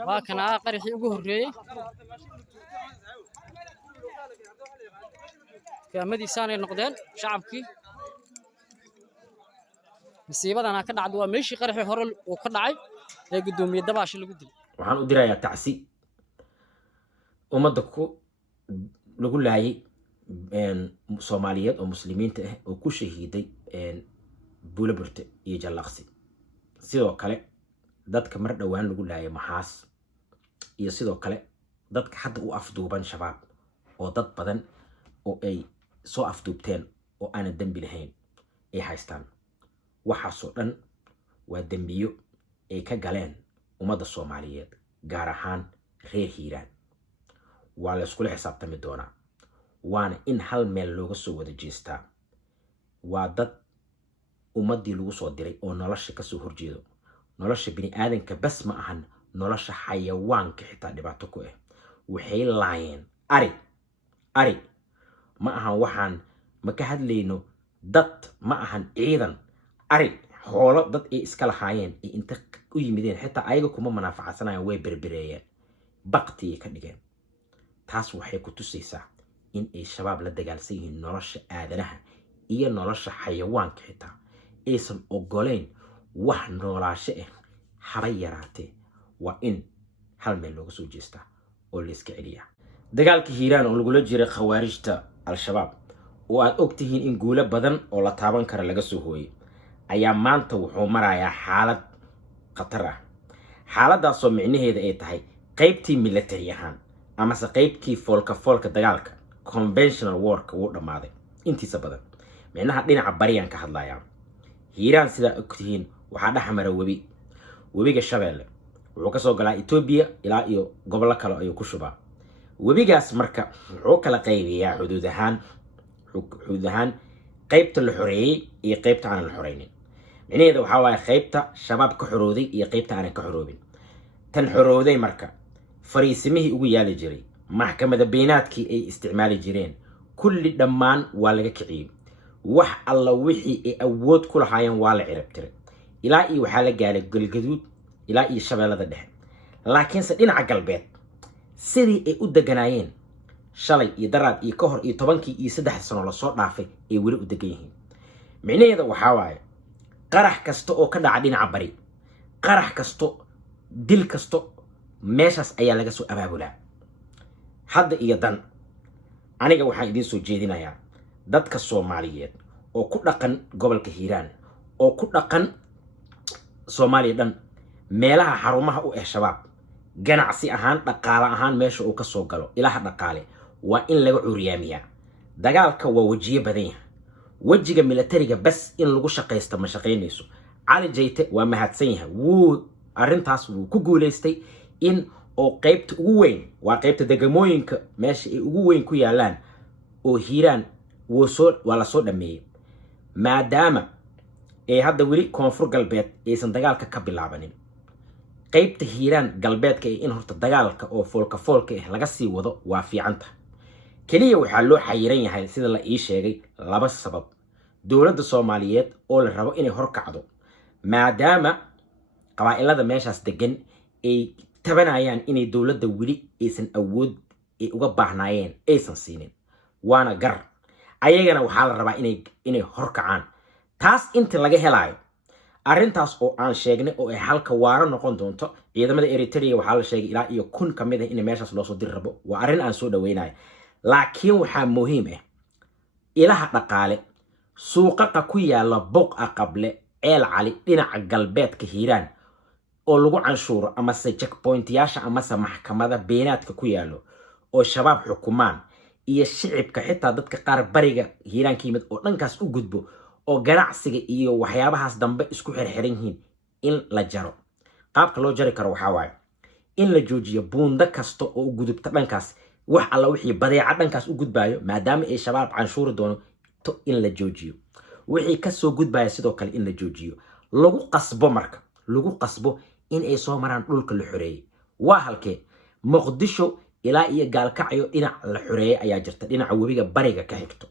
وكان قرح ugu horeeyay kaamadii saanay noqdeen shacabkii masiibadana ka dhacdo waa meeshii qaraxii hore oo ka dhacay ee gudoomiye dabaash lagu dilay waxaan u dirayaa tacsi ummadda ku lagu laayay Soomaaliyeed oo muslimiinta ah oo ku shahiiday Buulaburte iyo Jallaqsi sidoo kale dadka mar dhawaan lagu laayay Maxaas iyo sidoo kale dadka hadda u afduuban shabaab oo dad badan oo ay soo afduubteen oo aan dambi lahayn ay haystaan waxaasoo dhan waa dambiyo ay ka galeen ummadda Soomaaliyeed gaar ahaan reer Hiiraan waa la isku xisaabtami doonaa waana in hal meel looga soo wada jeestaa waa dad ummadii lagu soo diray oo nolosha ka soo horjeedo nolosha bini aadanka bas ma ahan nolosha xayawaanka xitaa dhibaato ku ah waxay laayeen ari ma ahan waxaan ma ka hadlayno dad ma ahan ciidan ari xoolo dad ay iska lahaayeen ee inta u yimideen xitaa ayaga kuma manaafacasanayaan way berbereeyeen baqti ka dhigeen taas waxay ku tusaysaa in ay shabaab la dagaalsan yihiin nolosha aadanaha iyo nolosha xayawaanka xitaa aysan ogoleen wax noolaasho ah haba yaraatee waa in hal meel looga soo jeestaa oo la iska celiyaa dagaalka Hiiraan oo lagula jiray khawaarijta al-shabaab oo aad ogtihiin in guulo badan oo la taaban kara laga soo hooyay ayaa maanta wuxuu marayaa xaalad khatar ah xaaladaas oo micnaheedu ay tahay qaybtii military ahaan ama qaybkii foolka dagaalka conventional warka uu dhamaaday intiisa badan micnaha dhinaca bariyaan ka hadlayaa Hiiraan sida ogtihiin waxa dhaxmara webiga Shabeelle wuxuu ka soo galaa Ethiopia ilaa iyo gobollo kale ayuu ku shubaa webigaas marka wuxuu kala qaybiyaa xuduud ahaan qaybta la xoreeyay iyo qaybta aan la xoreynin micnaheedu waxa waaye qaybta shabaab ka xorooday iyo qaybta aan ka xoroobin tan xorooday marka fariisimihii ugu yaali jiray maxkamadda beenaadkii ay isticmaali jireen kulli dhammaan waa laga kiciyay wax alla wixii ay awood ku lahaayeen waa la ciribtiray ilaa iyo waxa la gaaray galgaduud ilaa iyo shabeellada dhexe laakiin se dhinaca galbeed sidii ay u deganaayeen shalay iyo daraad iyo ka hor iyo 10 iyo 3 sano la soo dhaafay ay weli u degan yihiin micnaheedu waxa waaye qarax kasta oo ka dhaca dhinaca bari qarax kasta dil kasta meeshaas ayaa laga soo abaabulaa hadda iyo dan aniga waxaan idin soo jeedinayaa dadka Soomaaliyeed oo ku dhaqan gobolka Hiiraan oo ku dhaqan Soomaaliya dhan meelaha xarumaha u ah shabaab ganacsi ahaan dhaqaale ahaan meesha uu ka soo galo ilaha dhaqaale waa in laga curiyaamiyaa dagaalka waa wajiye badan yahay wajiga militariga bas in lagu shaqeysto ma shaqeynayso Cali Jeyte waa mahadsan yahay arintaas wuu ku guuleystay in oo qaybta ugu weyn waa qaybta degamooyinka meesha ay ugu weyn ku yaalaan oo Hiiraan waa la soo dhameeyay maadaama ay hadda weli koonfur galbeed aysan dagaalka ka bilaabanin qaybta Hiiraan galbeedka ee in horta dagaalka oo foolka laga sii wado waa fiicanta kaliya waxa loo xayiran yahay sida la ii sheegay laba sabab dawladda Soomaaliyeed oo la rabo inay hor kacdo maadaama qabaa'ilada meeshaas degan ay tabanayaan inay dawladda weli aysan awood ay uga baahnaayeen aysan siinin waana gar ayagana waxa la rabaa inay hor kacaan taas inta laga helaayo arintaas oo aan sheegnay oo ay halka waara noqon doonto ciidamada Eritrea waxa la sheegay ilaa iyo 1000 kamid ah in meeshaas loo soo dir rabo waa arin aan soo dhaweynayo laakiin waxa muhiim ah ilaha dhaqaale suuqa ku yaala boq aqable ceel cali dhinaca galbeedka Hiiraan oo lagu canshuuro ama checkpoint-yaasha ama maxkamada beenaadka ku yaalo oo shabaab xukumaan iyo shicibka xitaa dadka qaar bariga Hiiraan ka yimid oo dhankaas u gudbo oo ganacsiga iyo waxyaabahaas dambe isku xirxiran yihiin in la jaro qaabka loo jari karo waxa waaye in la joojiyo buunda kasta oo u gudubta dhankaas wax alla wixii badeeca dhankaas u gudbaayo maadaama ay shabaab canshuuri doono to in la joojiyo wixii ka soo gudbaya sidoo kale in la joojiyo lagu qasbo in ay soo maraan dhulka la xoreeyay waa halkee Muqdisho ilaa iyo gaalkacyo dhinac la xoreeyay ayaa jirta dhinaca webiga bariga ka xigto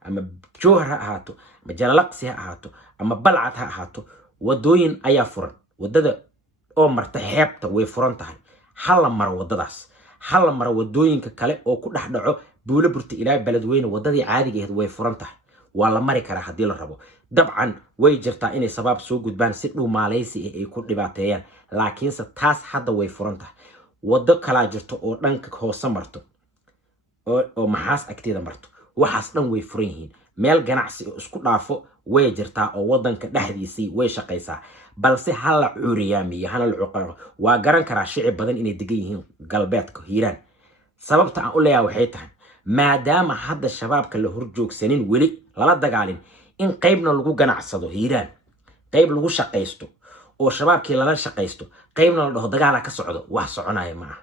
ama Jowhar ha ahaato ama Jallaqsi ha ahaato ama Balcad ha ahaato wadooyin ayaa furan wadada oo marta xeebta way furan tahay hala maro wadadaas hala maro wadooyinka kale oo ku dhex dhaco Buulaburte ilaa Beledweyne wadadii caadiga ahayd way furan tahay waa la mari karaa haddii la rabo dabcan way jirtaa inay sabab soo gudbaan si dhow maaleysi ay ku dhibaateeyaan laakiinse taas hadda way furan tahay wado kala jirto oo dhanka hoose marto oo maxaas agteeda marto waxaas dhan way furan yihiin meel ganacsi isku dhaafo way jirtaa oo wadanka dhexdiisii way shaqaysaa balse hala cuuriyaamiyo hana la cuqano waa garan karaa shicib badan inay degan yihiin galbeedka Hiiraan sababta aan u leeyahay waxay tahay maadaama hadda shabaabka la horjoogsanin weli lala dagaalin in qaybna lagu ganacsado Hiiraan qayb lagu shaqaysto oo shabaabkii lala shaqaysto qaybna la dhaho dagaal ka socdo wax soconaya ma aha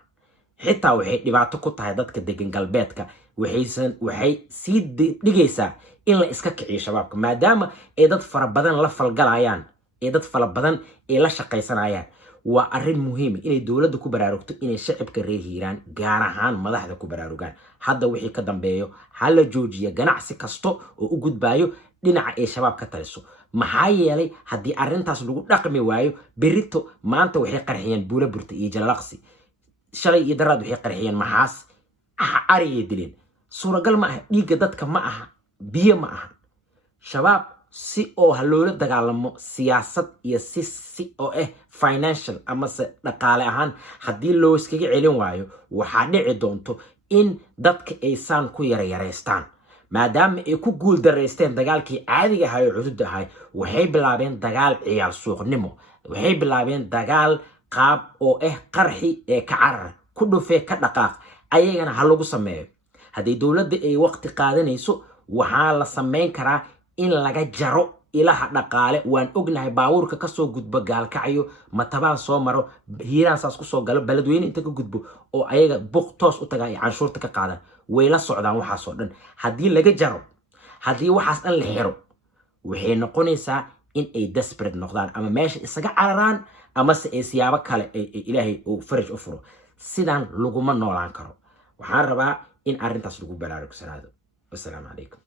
xitaa waxay dhibaato ku tahay dadka degan galbeedka waxay sii dhigaysaa in la iska kiciyo shabaabka maadaama ay dad fara badan la falgalayaan ee dad fara badan ee la shaqaysanayaan waa arrin muhiim inay dawladda ku baraarugto inay shacabka reer Hiiraan gaar ahaan madaxda ku baraarugaan hadda wixii ka dambeeyo hala joojiyo ganacsi kasto oo u gudbaayo dhinaca ay shabaab ka taliso maxaa yeelay haddii arrintaas lagu dhaqmi waayo berito maanta waxay qarxiyeen Buulaburte iyo Jalalaqsi shalay iyo daraad waxay qarxiyeen maxaas ariyay dileen suuragal ma aha dhiigga dadka ma aha biyo ma aha shabaab si oo haloola dagaalamo siyaasad iyo si oo financial ama se dhaqaale ahaan haddii loo iskaga celin waayo waxaa dhici doonto in dadka aysan ku yareystaan maadaama ay ku guul dareysteen dagaalkii caadiga ahaa oo cudud ahaa waxay bilaabeen dagaal ciyaal suuqnimo waxay bilaabeen dagaal qaab oo qarxi ee ka carar ku dhufee ka dhaqaaq ayagana ha lagu sameeyo haddii dawladda ay waqti qaadanayso waxaa la sameyn karaa in laga jaro ilaha dhaqaale waan ognahay baabuurka ka soo gudbo gaalkacyo matabaan soo maro Hiiraan saas ku soo galo Beledweyne inta ka gudbo oo ayaga buq toos u tagay canshuurta ka qaadan way la socdaan waxaas oo dhan haddii laga jaro haddii waxaas dhan la xiro waxay noqonaysaa in ay desperate noqdaan ama meesha isaga cararaan ama se ay siyaabo kale ilaahay uu faraj u furo sidaan laguma noolaan karo waxaan rabaa in arrintaas lagu baraarugsanaado wassalaamu calaykum